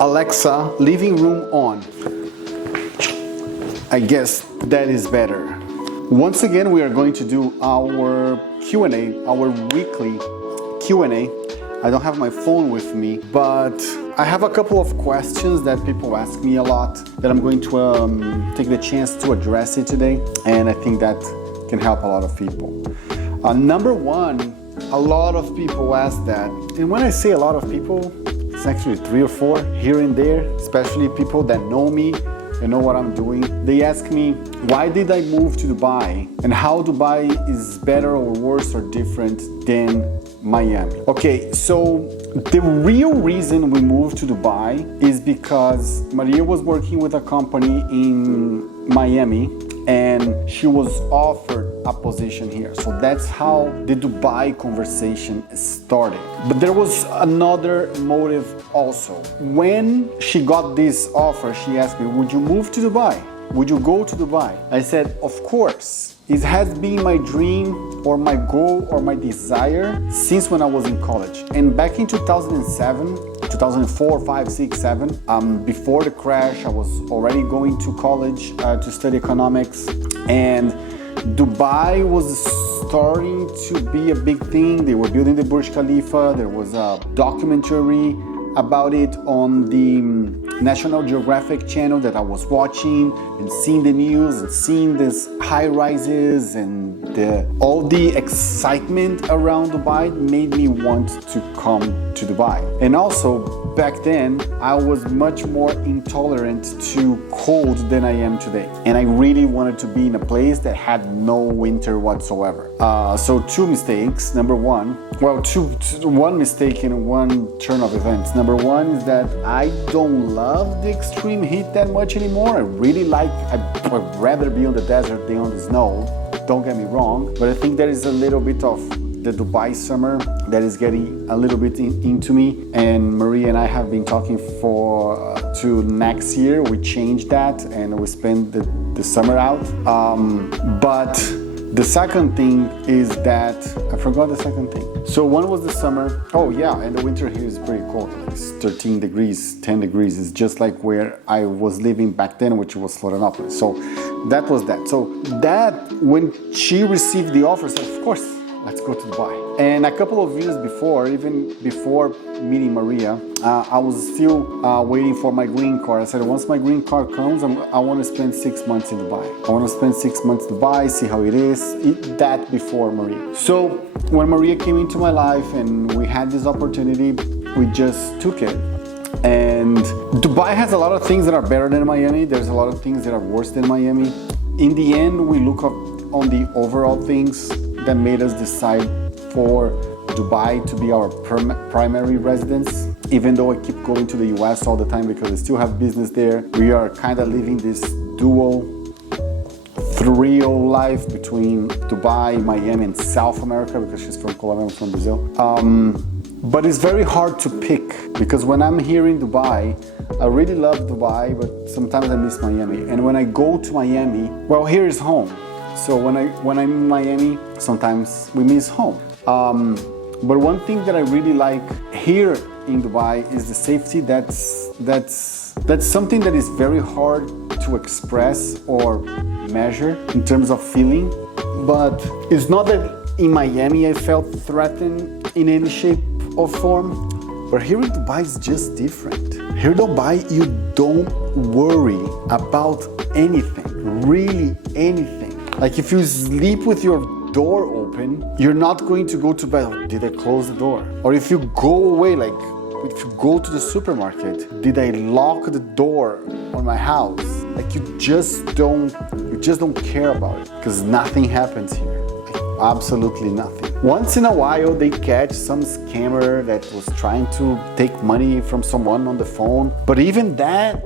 Alexa, living room on. I guess that is better. Once again, we are going to do our Q&A, our weekly Q&A. I don't have my phone with me, but I have a couple of questions that people ask me a lot that I'm going to take the chance to address it today, and I think that can help a lot of people. Number one, a lot of people ask that, and when I say a lot of people, it's actually 3 or 4 here and there, especially people that know me and know what I'm doing. They ask me, why did I move to Dubai, and how Dubai is better or worse or different than Miami? Okay, so the real reason we moved to Dubai is because Maria was working with a company in Miami and she was offered a position here. So that's how the Dubai conversation started. But there was another motive also. When she got this offer, she asked me, would you move to Dubai? Would you go to Dubai? I said, of course. It has been my dream or my goal or my desire since when I was in college. And back in 2007, 2004, 5, 6, 7, before the crash, I was already going to college to study economics. And Dubai was starting to be a big thing. They were building the Burj Khalifa. There was a documentary about it on the National Geographic channel that I was watching and seeing the news and seeing these high rises and all the excitement around Dubai made me want to come to Dubai. And also back then I was much more intolerant to cold than I am today. And I really wanted to be in a place that had no winter whatsoever. So 2 mistakes. Number one, one mistake and one turn of events. Number one is that I don't love the extreme heat that much anymore. I'd rather be on the desert than on the snow. Don't get me wrong, but I think there is a little bit of the Dubai summer that is getting a little bit into me, and Maria and I have been talking to next year. We changed that and we spend the summer out. But the second thing is that, I forgot the second thing. So one was the summer. Oh yeah, and the winter here is pretty cold. Like it's 13 degrees, 10 degrees. It's just like where I was living back then, which was Florianopolis. So that was that. So that, when she received the offer, said, of course, let's go to Dubai. And a couple of years before, even before meeting Maria, I was still waiting for my green card. I said, once my green card comes, I want to spend 6 months in Dubai. I want to spend 6 months in Dubai, see how it is. That before Maria. So when Maria came into my life and we had this opportunity, we just took it. And Dubai has a lot of things that are better than Miami. There's a lot of things that are worse than Miami. In the end, we look up on the overall things that made us decide for Dubai to be our primary residence. Even though I keep going to the US all the time because I still have business there, we are kind of living this dual thrill life between Dubai, Miami, and South America because she's from Colombia, I'm from Brazil. But it's very hard to pick because when I'm here in Dubai, I really love Dubai, but sometimes I miss Miami. And when I go to Miami, well, here is home. So when I'm in Miami, sometimes we miss home. But one thing that I really like here in Dubai is the safety. That's something that is very hard to express or measure in terms of feeling. But it's not that in Miami I felt threatened in any shape or form. But here in Dubai it's just different. Here in Dubai you don't worry about anything, really anything. Like if you sleep with your door open, you're not going to go to bed, oh, did I close the door? Or if you go away, like if you go to the supermarket, did I lock the door on my house? Like you just don't care about it because nothing happens here. Like, absolutely nothing. Once in a while they catch some scammer that was trying to take money from someone on the phone. But even then,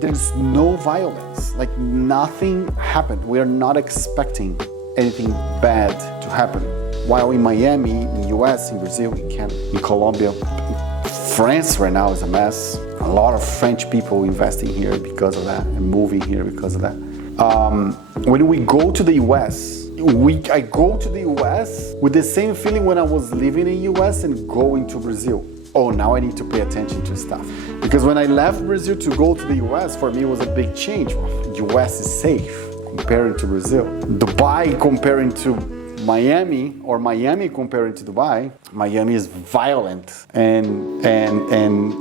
there's no violence. Like nothing happened. We are not expecting anything bad to happen. While in Miami, in US, in Brazil, in Canada, in Colombia, France right now is a mess. A lot of French people investing here because of that and moving here because of that. When we go to the US, I go to the US with the same feeling when I was living in US and going to Brazil. oh, now I need to pay attention to stuff. Because when I left Brazil to go to the US, for me it was a big change. US is safe comparing to Brazil. Dubai comparing to Miami, or Miami comparing to Dubai, Miami is violent and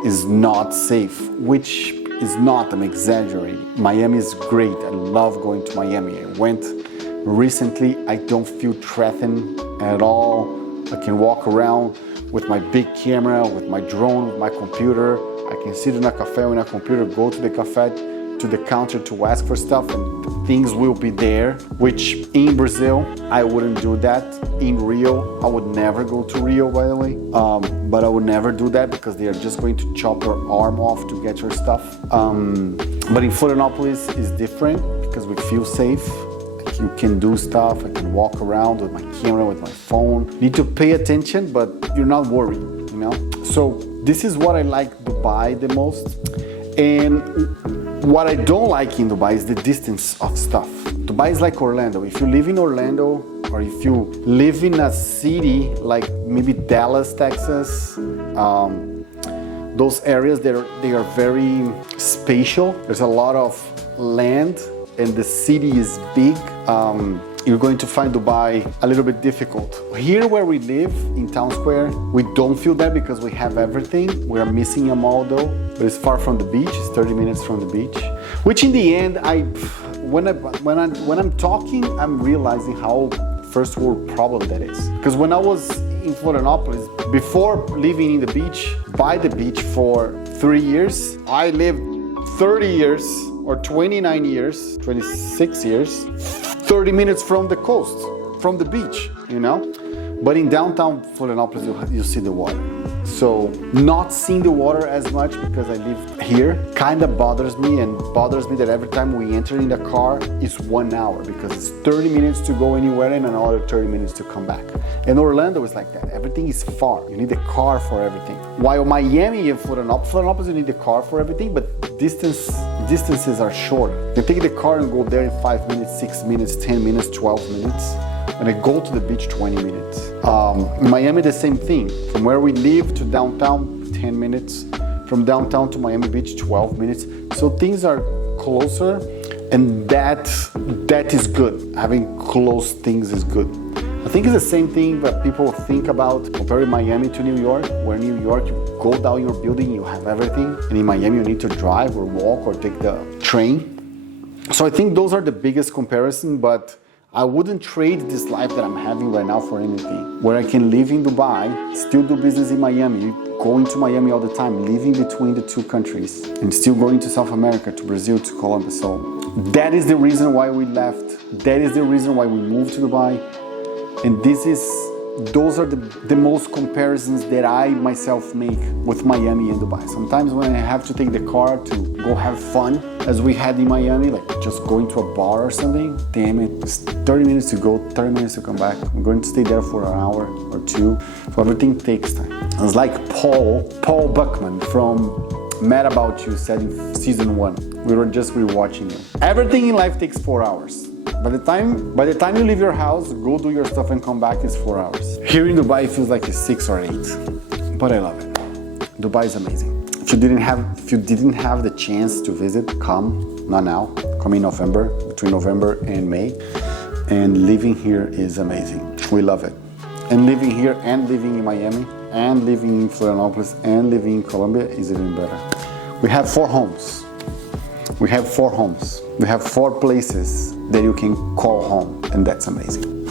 is not safe, which is not, I'm exaggerating. Miami is great. I love going to Miami. I went recently. I don't feel threatened at all. I can walk around with my big camera, with my drone, with my computer. I can sit in a cafe with a computer, go to the cafe, to the counter to ask for stuff, and things will be there, which in Brazil, I wouldn't do that. In Rio, I would never go to Rio, by the way. But I would never do that because they are just going to chop your arm off to get your stuff. But in Florianopolis is different because we feel safe. You can do stuff, I can walk around with my camera, with my phone. You need to pay attention, but you're not worried, you know? So this is what I like Dubai the most. And what I don't like in Dubai is the distance of stuff. Dubai is like Orlando. If you live in Orlando, or if you live in a city like maybe Dallas, Texas, those areas, they are very spatial. There's a lot of land and the city is big. You're going to find Dubai a little bit difficult. Here where we live in Town Square, we don't feel that because we have everything. We are missing a mall though, but it's far from the beach. It's 30 minutes from the beach. Which in the end, when I'm talking, I'm realizing how first world problem that is. Because when I was in Florianopolis, before living in the beach, by the beach for 3 years, I lived 30 years or 29 years, 26 years, 30 minutes from the coast, from the beach, you know? But in downtown Florianopolis, you see the water. So not seeing the water as much because I live here kind of bothers me, and bothers me that every time we enter in the car, it's 1 hour because it's 30 minutes to go anywhere and another 30 minutes to come back. And Orlando is like that. Everything is far. You need a car for everything. While Miami and Florianopolis, you need a car for everything, but distances are shorter. You take the car and go there in 5 minutes, 6 minutes, 10 minutes, 12 minutes. When I go to the beach, 20 minutes. In Miami, the same thing. From where we live to downtown, 10 minutes. From downtown to Miami Beach, 12 minutes. So things are closer, and that is good. Having close things is good. I think it's the same thing that people think about comparing Miami to New York, where New York, you go down your building, you have everything. And in Miami, you need to drive or walk or take the train. So I think those are the biggest comparison, but I wouldn't trade this life that I'm having right now for anything. Where I can live in Dubai, still do business in Miami, going to Miami all the time, living between the two countries, and still going to South America, to Brazil, to Colombia. So that is the reason why we left. That is the reason why we moved to Dubai. And those are the most comparisons that I myself make with Miami and Dubai. Sometimes when I have to take the car to go have fun, as we had in Miami, like just going to a bar or something, damn it, it's 30 minutes to go, 30 minutes to come back. I'm going to stay there for an hour or two. So everything takes time. It's like Paul Buckman from Mad About You said in season 1. We were just rewatching it. Everything in life takes 4 hours. By the time you leave your house, go do your stuff and come back, it's 4 hours. Here in Dubai, it feels like it's 6 or 8, but I love it. Dubai is amazing. If you didn't have the chance to visit, come, not now, come in November, between November and May, and living here is amazing. We love it. And living here and living in Miami and living in Florianopolis and living in Colombia is even better. We have 4 homes. We have 4 homes. We have 4 places that you can call home, and that's amazing.